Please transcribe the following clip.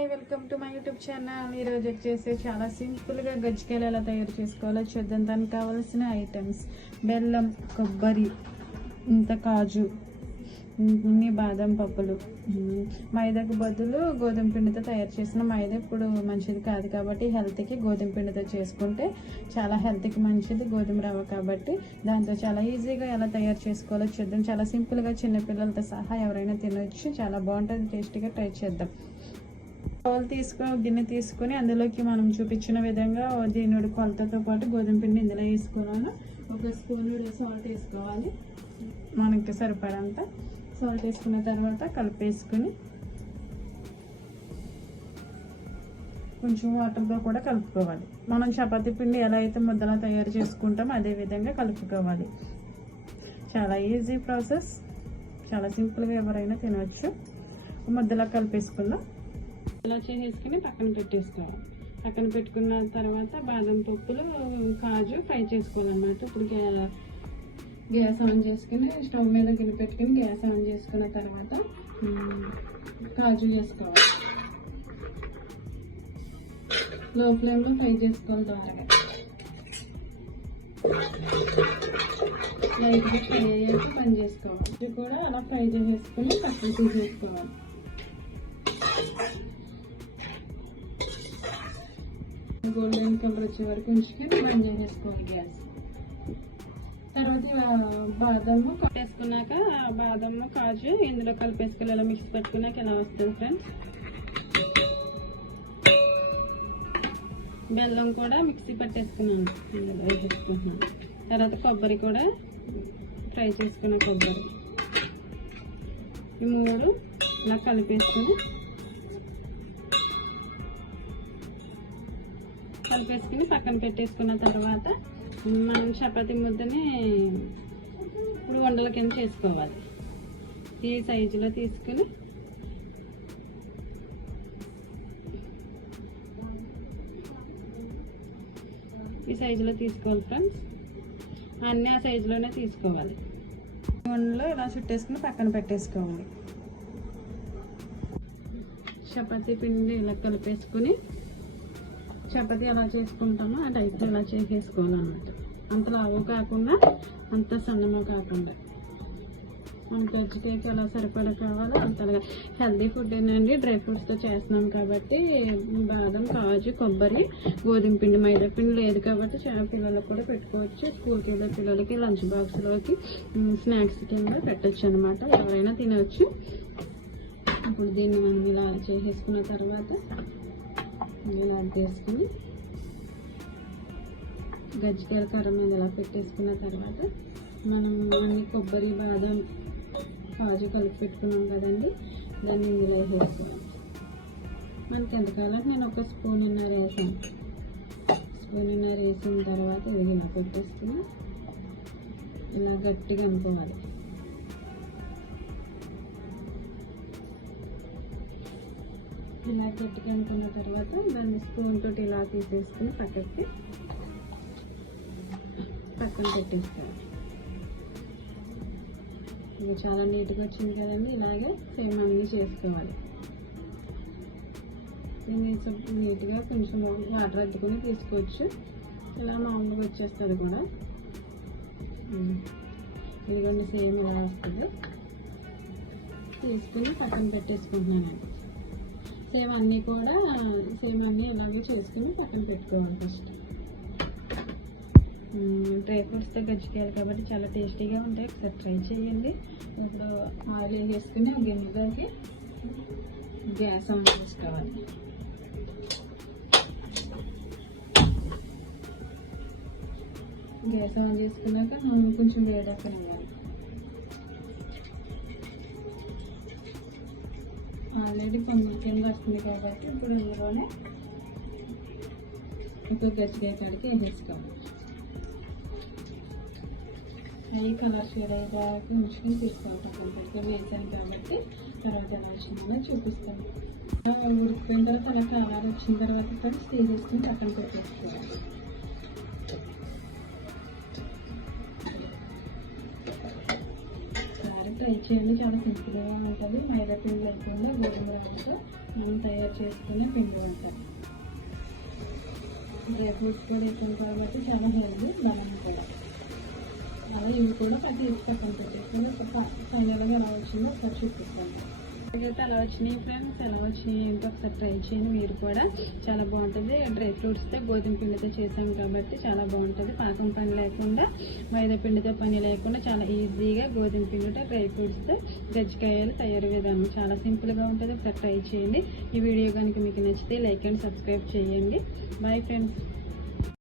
Hi welcome to my YouTube channel. ఈరోజు వచ్చేసి చాలా సింపుల్గా గజ్జికాయలు ఎలా తయారు చేసుకోవాలో చూద్దాం. దానికి కావాల్సిన ఐటమ్స్. బెల్లం కొబ్బరి ఇంత కాజు ఇన్ని బాదం పప్పులు మైదాకు బదులు గోధుమ పిండితో తయారు చేసిన మైదా ఇప్పుడు మంచిది కాదు కాబట్టి హెల్త్కి గోధుమ పిండితో చేసుకుంటే చాలా హెల్త్కి మంచిది గోధుమ రవ్వ కాబట్టి. దాంతో చాలా ఈజీగా ఎలా తయారు చేసుకోవాలో చూద్దాం. చాలా సింపుల్గా చిన్నపిల్లలతో సహా ఎవరైనా తినొచ్చు. చాలా బాగుంటుంది టేస్టీగా ట్రై చేద్దాం. బౌల్ తీసుకొని గిన్నె తీసుకొని అందులోకి మనం చూపించిన విధంగా దీనుడు కొలతతో పాటు గోధుమ పిండి ఇందులో వేసుకున్నాను. ఒక స్పూన్ సాల్ట్ వేసుకోవాలి. మనకి సరిపడంత సాల్ట్ వేసుకున్న తర్వాత కలిపేసుకుని కొంచెం వాటర్తో కూడా కలుపుకోవాలి. మనం చపాతీ పిండి ఎలా అయితే ముద్దలా తయారు చేసుకుంటామో అదే విధంగా కలుపుకోవాలి. చాలా ఈజీ ప్రాసెస్ చాలా సింపుల్గా ఎవరైనా తినవచ్చు ముద్దలా కలిపేసుకుందాం. ఇలా చేసేసుకుని పక్కన పెట్టేసుకోవాలి. పక్కన పెట్టుకున్న తర్వాత బాదం పప్పులు కాజు ఫ్రై చేసుకోవాలన్నమాట. ఇప్పుడు గ్యా- గ్యాస్ ఆన్ చేసుకుని స్టవ్ మీద గిన్నె పెట్టుకుని గ్యాస్ ఆన్ చేసుకున్న తర్వాత కాజు చేసుకోవాలి. లో ఫ్లేమ్లో ఫ్రై చేసుకోవాలి దోరగా లైట్గా ఫ్రై అయ్యాక పని చేసుకోవాలి. ఇది కూడా అలా ఫ్రై చేసేసుకుని పక్కన తీసేసుకోవాలి. గోల్డెన్ కలర్ వచ్చే వరకు ఉంచుకొని బంద్ చేసేసుకోవాలి గ్యాస్. తర్వాత బాదం బాదము వేసుకున్నాక బాదము కాజు ఇందులో కలిపేసుకుని ఇలా మిక్స్ పెట్టుకున్నాక ఇలా వస్తుంది ఫ్రెండ్స్ బెల్లం కూడా మిక్సీ పట్టేసుకున్నాను. వేసేసుకుంటున్నాను. తర్వాత కొబ్బరి కూడా ఫ్రై చేసుకున్న కొబ్బరి. ఈ మూడు ఇలా కలిపేసుకుని కలిపేసుకుని పక్కన పెట్టేసుకున్న తర్వాత మనం చపాతీ ముద్దని వండల కింద చేసుకోవాలి. ఈ సైజులో తీసుకుని ఈ సైజులో తీసుకోవాలి ఫ్రెండ్స్. అన్నీ ఆ సైజులోనే తీసుకోవాలి. వండలో ఇలా చుట్టేసుకుని పక్కన పెట్టేసుకోవాలి. చపాతీ పిండి ఇలా కలిపేసుకుని చపాతి ఎలా చేసుకుంటామో ఆ టైప్లో ఎలా చేసేసుకోవాలన్నమాట అంత లావు కాకుండా అంత సన్నగా కాకుండా. మనకి వెజిటేబుల్స్ ఎలా సరిపడా కావాలో అంతగా హెల్దీ ఫుడ్ ఏనండి డ్రై ఫ్రూట్స్తో చేస్తున్నాం కాబట్టి బాదం కాజు కొబ్బరి గోధుమ పిండి మైదా పిండి లేదు కాబట్టి చాలా పిల్లలకు కూడా పెట్టుకోవచ్చు. స్కూల్కి వెళ్ళే పిల్లలకి లంచ్ బాక్స్లోకి స్నాక్స్ కింద పెట్టచ్చు అనమాట ఎవరైనా తినవచ్చు ఇప్పుడు దీన్ని మనం ఇలా చేసేసుకున్న తర్వాత ఇలా తీసుకుని గజ్జికాయల కర్ర మీద ఇలా పెట్టేసుకున్న తర్వాత మనం అన్ని కొబ్బరి బాదం కాజు కలిపి పెట్టుకున్నాం కదండి. దాన్ని ఇందులో వేసేసుకోవాలి మనకి ఎంత నేను ఒక స్పూన్ ఉన్నారు వేసాను. స్పూన్ ఉన్నారు వేసిన తర్వాత ఇది ఇలా పెట్టేసుకుని ఇలా గట్టిగా అనుకోవాలి ఇలా గట్టిగా తర్వాత మేము స్పూన్ తోటి ఇలా తీసేసుకుని పక్కకి పక్కన పెట్టేస్తాం ఇది చాలా నీట్గా వచ్చింది కదండి ఇలాగే సేమ్ అన్నీ చేసుకోవాలి. దీన్ని నీట్గా కొంచెం వాటర్ అద్దుకొని తీసుకోవచ్చు. ఇలా మామూలుగా వచ్చేస్తుంది కూడా. ఇదిగోండి సేమ్ ఇలా వస్తుంది. తీసుకుని పక్కన పెట్టేసుకుంటున్నానండి. సేమ్ అన్నీ కూడా సేమ్ అన్నీ ఇలాగే చేసుకుని పక్కన పెట్టుకోవాలి ఫస్ట్ డ్రై ఫ్రూట్స్తో గజ్జికాయలు కాబట్టి చాలా టేస్టీగా ఉంటాయి. ఒకసారి ట్రై చేయండి. ఇప్పుడు ఆయిల్ వేసుకుని గిన్నెలోకి గ్యాస్ ఆన్ చేసుకోవాలి. గ్యాస్ ఆన్ చేసుకున్నాక నూనె కొంచెం వేడెక్కనివ్వాలి. ఆల్రెడీ కొంచెం కింద వస్తుంది కాబట్టి ఇప్పుడు ఇందులోనే ఇప్పుడు గజ్జికాయ కడిగి వేసేసుకోవాలి. నెయ్యి కలర్ షేడ్ అయ్యేదాకా ఉంచుకుని తీసుకోవాలి. కంపల్సరీ వేసాను కాబట్టి తర్వాత ఎలా వచ్చిందో చూపిస్తాను. ఉడికిపోయిన తర్వాత అలా కలర్ వచ్చిన తర్వాత కూడా స్టే చేసుకుని పక్కన పెట్టేసుకోవాలి ట్రై చేయండి చాలా సింపుల్గా ఉంటుంది. మైదా పిండి లేకుండా గోధుమ రవ్వతో మనం తయారు చేసుకునే పిండి ఉంటుంది డ్రై ఫ్రూట్స్ కూడా ఎక్కువ కాబట్టి చాలా హెల్దీ బలం కూడా. అలా ఇవి కూడా ప్రతి పక్కన పెట్టేసుకుని ఒక ఫైనల్గా ఎలా వచ్చిందో ఒకసారి చూపిస్తాను. అయితే అలా వచ్చినాయి ఫ్రెండ్స్ ఎలా వచ్చినాయి ఏంటో ఒకసారి ట్రై చేయండి మీరు కూడా. చాలా బాగుంటుంది. డ్రై ఫ్రూట్స్తో గోధుమ పిండితో చేసాం కాబట్టి చాలా బాగుంటుంది. పాకం పని లేకుండా మైదా పిండితో పని లేకుండా చాలా ఈజీగా గోధుమ పిండితో డ్రై ఫ్రూట్స్తో గజ్జికాయలు తయారు విధానం చాలా సింపుల్గా ఉంటుంది. ఒకసారి ట్రై చేయండి. ఈ వీడియో కనుక మీకు నచ్చితే లైక్ అండ్ సబ్స్క్రైబ్ చేయండి. Bye friends